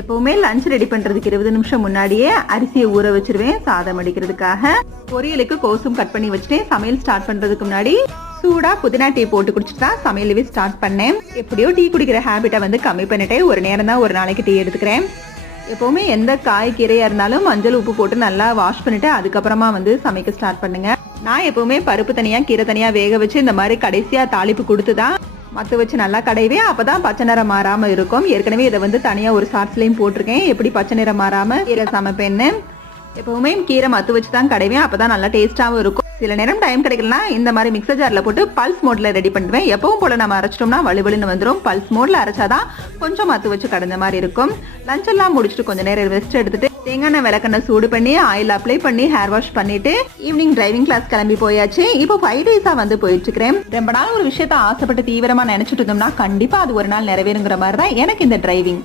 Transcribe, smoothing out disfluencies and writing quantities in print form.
எப்பவுமே lunch ready பண்றதுக்கு 20 நிமிஷம் முன்னாடியே அரிசியை ஊற வச்சிருவேன் சாதம் அடிக்கிறதுக்காக. பொரியலுக்கு கோசும் கட் பண்ணி வச்சுட்டேன். சமையல் ஸ்டார்ட் பண்றதுக்கு முன்னாடி சூடா புதினா டீ போட்டு குடிச்சிட்டு தான் சமையலவே ஸ்டார்ட் பண்ணேன். எப்படியோ டீ குடிக்கிற ஹேபிட்டை கம்மி பண்ணிட்டு ஒரு நேரம் தான் ஒரு நாளைக்கு டீ எடுத்துக்கிறேன். எப்பவுமே எந்த காய்கறியா இருந்தாலும் மஞ்சள் உப்பு போட்டு நல்லா வாஷ் பண்ணிட்டு அதுக்கப்புறமா சமைக்க ஸ்டார்ட் பண்ணுங்க. நான் எப்பவுமே பருப்பு தனியா கீரை தனியா வேக வச்சு இந்த மாதிரி கடைசியா தாளிப்பு கொடுத்துதான் மத்த வச்சு நல்லா கடைவேன். அப்பதான் பச்சை நிறம் மாறாம இருக்கும். ஏற்கனவே இதை தனியா ஒரு ஷார்ட்ஸ்லயும் போட்டிருக்கேன் எப்படி பச்சை நிறம் மாறாம கீரை சமைப்பேன்னு. எப்பவுமே கீரை மத்து வச்சு தான் கடைவேன். அப்பதான் நல்லா டேஸ்டாவும் இருக்கும். சில நேரம் டைம் கிடைக்கலனா இந்த மாதிரி மிக்சர் ஜார்ல போட்டு பல்ஸ் மோட்ல ரெடி பண்ணுவேன். எப்பவும் போல நம்ம அரைச்சிட்டோம்னா வலுவலுன்னு வந்துடும். பல்ஸ் மோட்ல அரைச்சாதான் கொஞ்சம் மத்து வச்சு கடந்த மாதிரி இருக்கும். லஞ்ச் எல்லாம் முடிச்சுட்டு கொஞ்ச நேரம் ரெஸ்ட் எடுத்துட்டு தேங்காய் விளக்கெண்ணெய் சூடு பண்ணி ஆயில் அப்ளை பண்ணி ஹேர் வாஷ் பண்ணிட்டு ஈவினிங் டிரைவிங் கிளாஸ் கிளம்பி போயாச்சு. இப்போ 5 டேஸா போயிட்டு இருக்கிறேன். ரொம்ப நாள் ஒரு விஷயத்த ஆசைப்பட்டு தீவிரமா நினைச்சிட்டு இருந்தோம்னா கண்டிப்பா அது ஒரு நாள் நிறைவேறுங்கிற மாதிரி தான் எனக்கு இந்த டிரைவிங்.